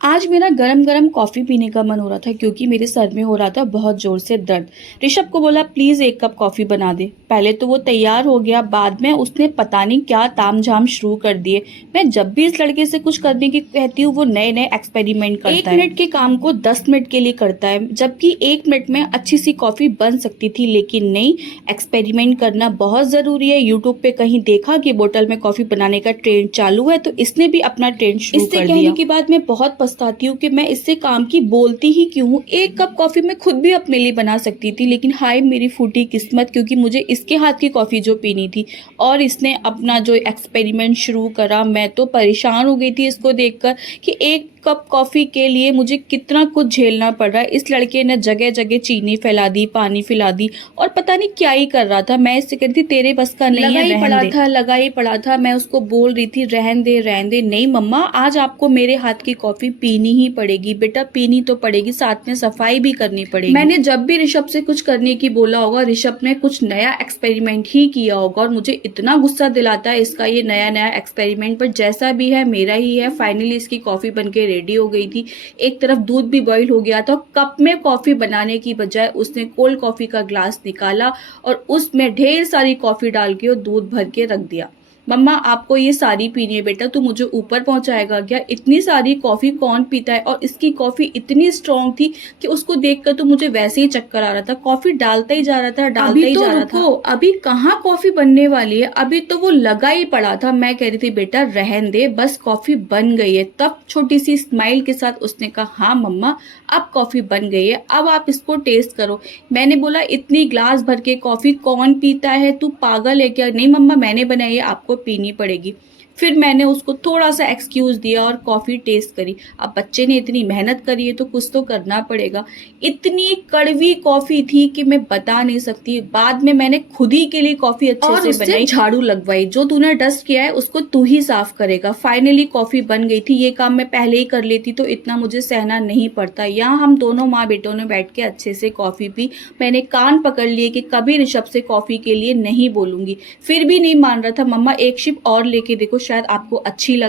आज मेरा गरम गरम कॉफ़ी पीने का मन हो रहा था क्योंकि मेरे सर में हो रहा था बहुत ज़ोर से दर्द। ऋषभ को बोला प्लीज़ एक कप कॉफ़ी बना दे। पहले तो वो तैयार हो गया, बाद में उसने पता नहीं क्या तामझाम शुरू कर दिए। मैं जब भी इस लड़के से कुछ करने की कहती हूँ वो नए नए एक्सपेरिमेंट करता है। 1 मिनट के काम को 10 मिनट के लिए करता है, जबकि 1 मिनट में अच्छी सी कॉफ़ी बन सकती थी। लेकिन नहीं, एक्सपेरिमेंट करना बहुत ज़रूरी है। यूट्यूब पे कहीं देखा कि बोतल में कॉफ़ी बनाने का ट्रेंड चालू है, तो इसने भी अपना ट्रेंड शुरू कर दिया। इससे कहने के बाद मैं बहुत पछताती हूँ कि मैं इससे काम की बोलती ही क्यों हूँ। 1 कप कॉफ़ी मैं खुद भी अपने लिए बना सकती थी, लेकिन हाय मेरी फूटी किस्मत, क्योंकि मुझे इसके हाथ की कॉफ़ी जो पीनी थी और इसने अपना जो एक्सपेरिमेंट शुरू करा। मैं तो परेशान हो गई थी इसको देखकर कि 1 कप कॉफ़ी के लिए मुझे कितना कुछ झेलना पड़ रहा है। इस लड़के ने जगह जगह चीनी फैला दी, पानी फैला दी और पता नहीं क्या ही कर रहा था। मैं इससे कह रही थी तेरे बस का नहीं है, लगा ही पड़ा था। मैं उसको बोल रही थी रहन दे। नहीं मम्मा, आज आपको मेरे हाथ की कॉफ़ी पीनी ही पड़ेगी। बेटा पीनी तो पड़ेगी, साथ में सफाई भी करनी पड़ेगी। मैंने जब भी ऋषभ से कुछ करने की बोला होगा, ऋषभ ने कुछ नया एक्सपेरिमेंट ही किया होगा और मुझे इतना गुस्सा दिलाता है इसका ये नया एक्सपेरिमेंट। पर जैसा भी है मेरा ही है। फाइनली इसकी कॉफ़ी बनके रेडी हो गई थी। एक तरफ दूध भी बॉईल हो गया था। कप में कॉफ़ी बनाने की बजाय उसने कोल्ड कॉफ़ी का ग्लास निकाला और उसमें ढेर सारी कॉफ़ी डाल के और दूध भर के रख दिया। मम्मा आपको ये सारी पीनी है बेटा, तू मुझे ऊपर पहुंचाएगा क्या? इतनी सारी कॉफ़ी कौन पीता है? और इसकी कॉफ़ी इतनी स्ट्रॉन्ग थी कि उसको देखकर तो मुझे वैसे ही चक्कर आ रहा था। कॉफ़ी डालता ही जा रहा था, डालता ही जा रहा था। अभी कहाँ कॉफ़ी बनने वाली है, अभी तो वो लगा ही पड़ा था। मैं कह रही थी बेटा रहन दे, बस कॉफ़ी बन गई है। तब छोटी सी स्माइल के साथ उसने कहा हाँ मम्मा अब कॉफ़ी बन गई है, अब आप इसको टेस्ट करो। मैंने बोला इतनी ग्लास भर के कॉफ़ी कौन पीता है, तू पागल है क्या? नहीं मम्मा मैंने बनाई है, आपको पीनी पड़ेगी। फिर मैंने उसको थोड़ा सा एक्सक्यूज दिया और कॉफ़ी टेस्ट करी। अब बच्चे ने इतनी मेहनत करी है तो कुछ तो करना पड़ेगा। इतनी कड़वी कॉफ़ी थी कि मैं बता नहीं सकती। बाद में मैंने खुद ही के लिए कॉफ़ी अच्छे से बनाई, झाड़ू लगवाई। जो तूने डस्ट किया है उसको तू ही साफ करेगा। फाइनली कॉफ़ी बन गई थी। ये काम मैं पहले ही कर लेती तो इतना मुझे सहना नहीं पड़ता। यहाँ हम दोनों माँ बेटों ने बैठ के अच्छे से कॉफ़ी पी। मैंने कान पकड़ लिए कि कभी ऋषभ से कॉफ़ी के लिए नहीं बोलूंगी। फिर भी नहीं मान रहा था। मम्मा एक शिप और लेके देखो, शायद आपको अच्छी लगे।